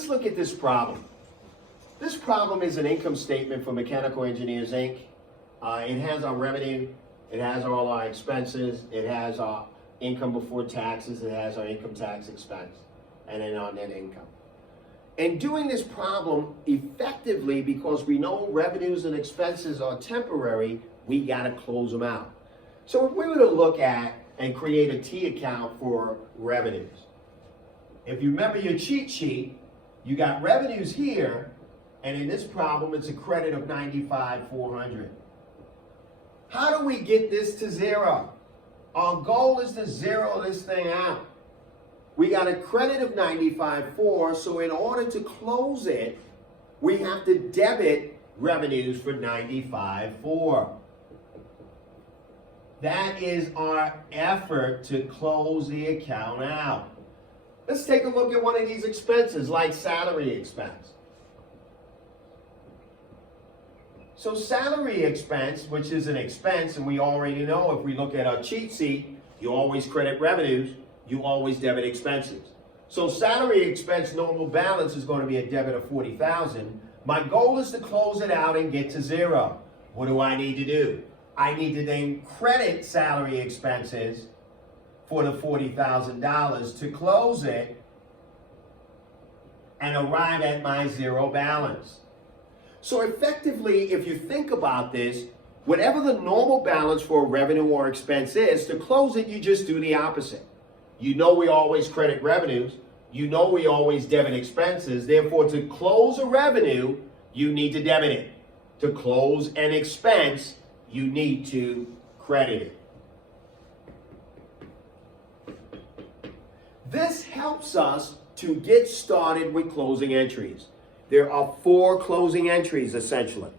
let's look at this problem. This problem is an income statement for Mechanical Engineers, Inc. It has our revenue, it has all our expenses, it has our income before taxes, it has our income tax expense, and then our net income. And doing this problem effectively, because we know revenues and expenses are temporary, we gotta close them out. So if we were to look at and create a T account for revenues, if you remember your cheat sheet, you got revenues here, and in this problem, it's a credit of $95,400. How do we get this to zero? Our goal is to zero this thing out. We got a credit of $95,400, so in order to close it, we have to debit revenues for $95,400. That is our effort to close the account out. Let's take a look at one of these expenses, like salary expense. So salary expense, which is an expense, and we already know if we look at our cheat sheet, you always credit revenues, you always debit expenses. So salary expense normal balance is going to be a debit of $40,000. My goal is to close it out and get to zero. What do I need to do? I need to then credit salary expenses for the $40,000 to close it and arrive at my zero balance. So effectively, if you think about this, whatever the normal balance for a revenue or expense is, to close it, you just do the opposite. You know we always credit revenues. You know we always debit expenses. Therefore, to close a revenue, you need to debit it. To close an expense, you need to credit it. This helps us to get started with closing entries. There are 4 closing entries, essentially.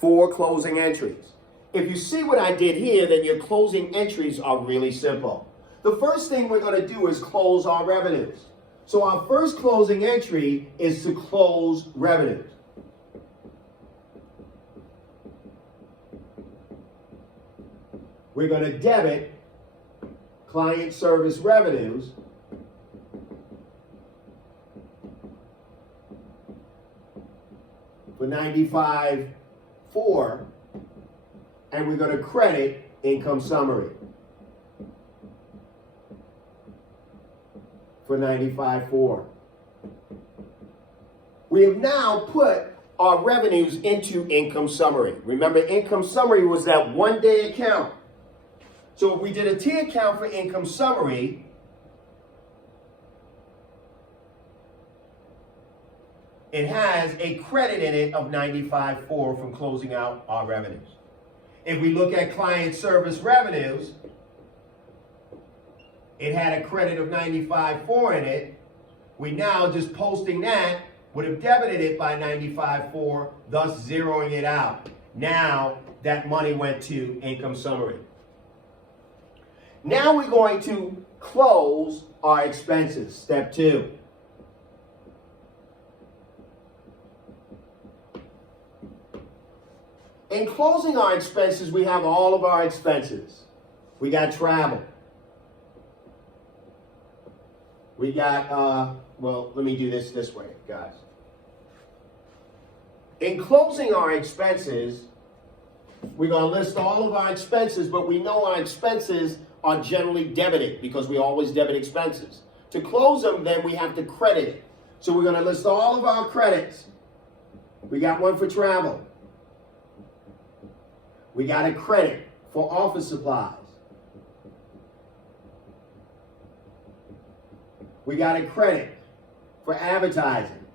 4 closing entries. If you see what I did here, then your closing entries are really simple. The first thing we're going to do is close our revenues. So our first closing entry is to close revenues. We're going to debit client service revenues for $95,400, and we're going to credit income summary for $95,400. We have now put our revenues into income summary. Remember, income summary was that one-day account. So if we did a T account for income summary, it has a credit in it of $95,400 from closing out our revenues. If we look at client service revenues, it had a credit of $95,400 in it. We now, just posting that, would have debited it by $95,400, thus zeroing it out. Now that money went to income summary. Now we're going to close our expenses, step 2. In closing our expenses, we have all of our expenses. We got travel. We got, well, let me do this way, guys. In closing our expenses, we're going to list all of our expenses, but we know our expenses are generally debited because we always debit expenses. To close them, then we have to credit it. So we're going to list all of our credits. We got one for travel. We got a credit for office supplies. We got a credit for advertising.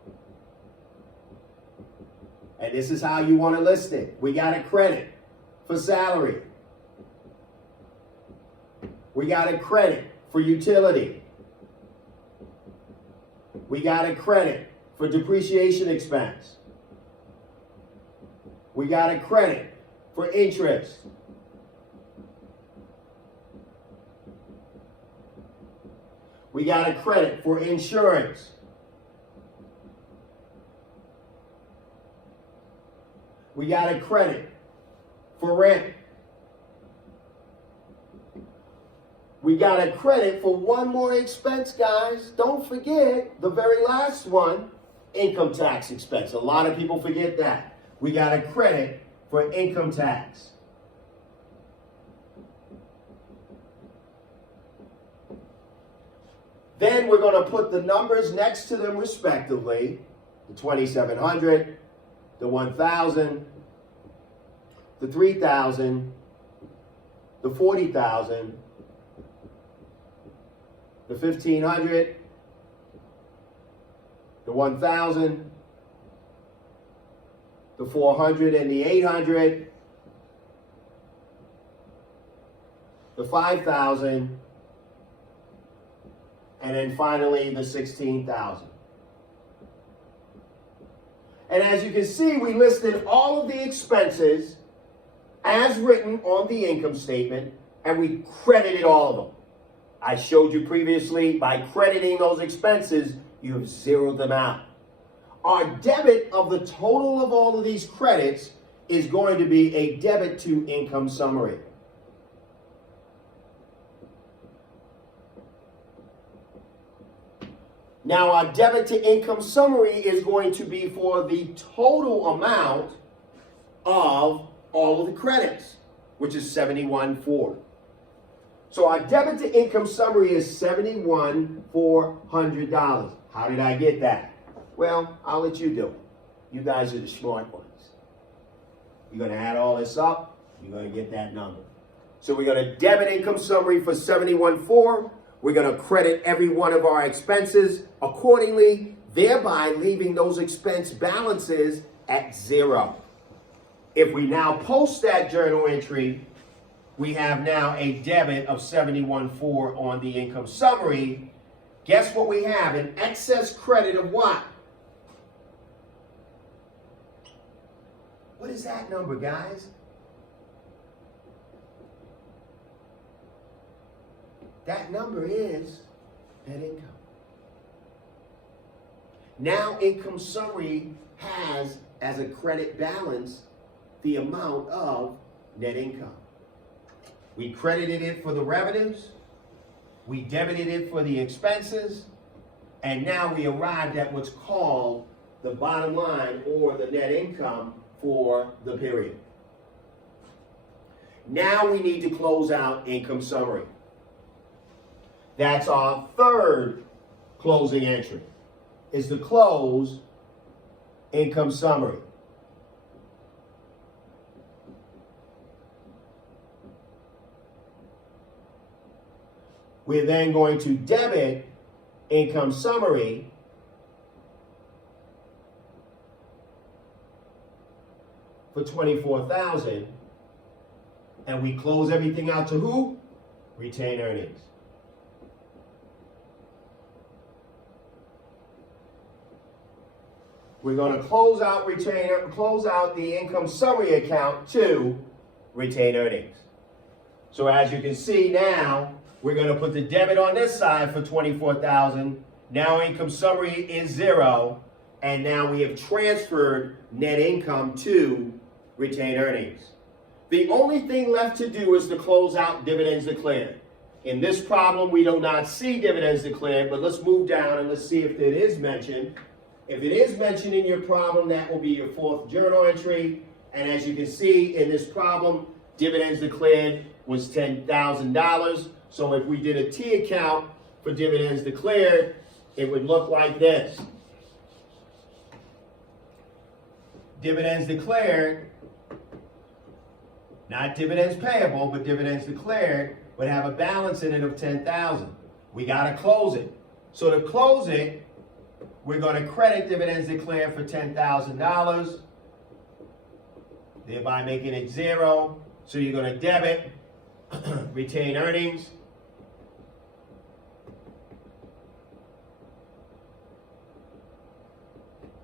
And this is how you want to list it. We got a credit for salary. We got a credit for utility. We got a credit for depreciation expense. We got a credit for interest. We got a credit for insurance. We got a credit for rent. We got a credit for one more expense, guys. Don't forget the very last one. income tax expense. A lot of people forget that. We got a credit for income tax. Then we're going to put the numbers next to them respectively. The 2,700, the 1,000, the 3,000, the 40,000, the 1,500, the 1,000, the 400 and the 800, the 5,000, and then finally the 16,000. And as you can see, we listed all of the expenses as written on the income statement, and we credited all of them. I showed you previously, by crediting those expenses, you have zeroed them out. Our debit of the total of all of these credits is going to be a debit to income summary. Now, our debit to income summary is going to be for the total amount of all of the credits, which is $71,400. So our debit to income summary is $71,400. How did I get that? Well, I'll let you do it. You guys are the smart ones. You're going to add all this up. You're going to get that number. So we're going to debit income summary for $71,400. We're going to credit every one of our expenses accordingly, thereby leaving those expense balances at zero. If we now post that journal entry, we have now a debit of $71,400 on the income summary. Guess what we have? An excess credit of what? What is that number, guys? That number is net income. Now income summary has as a credit balance the amount of net income. We credited it for the revenues, we debited it for the expenses, and now we arrived at what's called the bottom line or the net income for the period. Now we need to close out income summary. That's our third closing entry, is to close income summary. We're then going to debit income summary for $24,000, and we close everything out to who? Retained earnings. We're going to close out the income summary account to retained earnings. So as you can see now, we're going to put the debit on this side for $24,000. Now income summary is zero, and now we have transferred net income to retained earnings. The only thing left to do is to close out dividends declared. In this problem, we do not see dividends declared, but let's move down and let's see if it is mentioned. If it is mentioned in your problem, that will be your fourth journal entry. And as you can see in this problem, dividends declared was $10,000. So if we did a T account for dividends declared, it would look like this. Dividends declared, not dividends payable, but dividends declared, would have a balance in it of $10,000. We got to close it. So to close it, we're going to credit dividends declared for $10,000, thereby making it zero. So you're going to debit retained earnings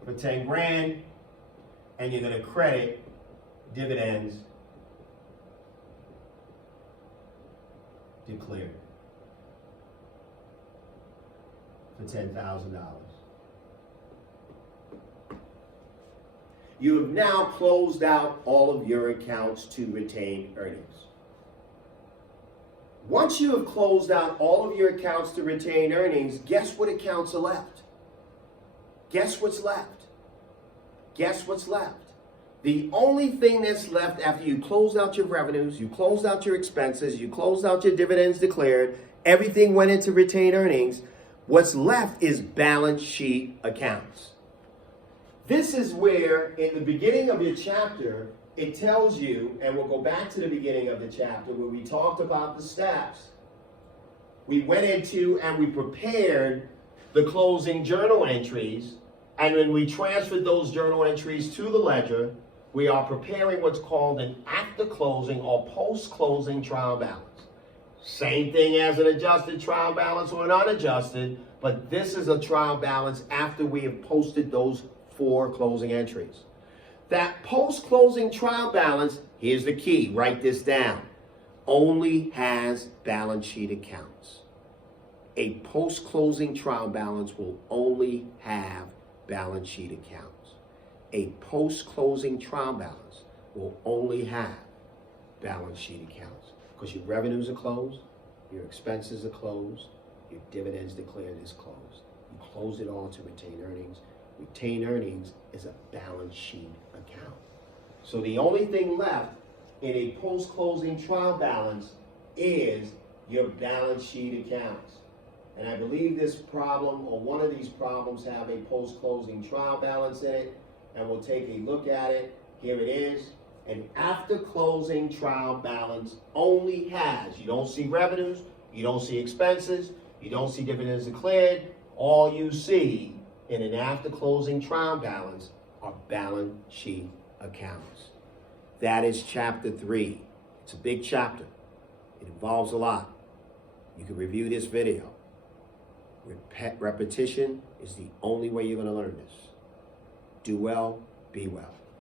for 10 grand, and you're going to credit dividends declared for $10,000. You have now closed out all of your accounts to retained earnings. Once you have closed out all of your accounts to retained earnings, guess what accounts are left? Guess what's left? Guess what's left? The only thing that's left after you closed out your revenues, you closed out your expenses, you closed out your dividends declared, everything went into retained earnings, what's left is balance sheet accounts. This is where, in the beginning of your chapter, it tells you, and we'll go back to the beginning of the chapter where we talked about the steps. We went into and we prepared the closing journal entries, and when we transferred those journal entries to the ledger, we are preparing what's called an after closing or post-closing trial balance. Same thing as an adjusted trial balance or an unadjusted, but this is a trial balance after we have posted those 4 closing entries. That post-closing trial balance, here's the key, write this down, only has balance sheet accounts. A post-closing trial balance will only have balance sheet accounts. A post-closing trial balance will only have balance sheet accounts because your revenues are closed, your expenses are closed, your dividends declared is closed. You close it all to retained earnings. Retained earnings is a balance sheet account. So the only thing left in a post-closing trial balance is your balance sheet accounts. And I believe this problem, or one of these problems, have a post-closing trial balance in it, and we'll take a look at it. Here it is. An after closing trial balance only has, you don't see revenues, you don't see expenses, you don't see dividends declared. All you see in an after closing trial balance are balance sheet accounts. That is chapter 3. It's a big chapter. It involves a lot. You can review this video. Repetition is the only way you're going to learn this. Do well, be well.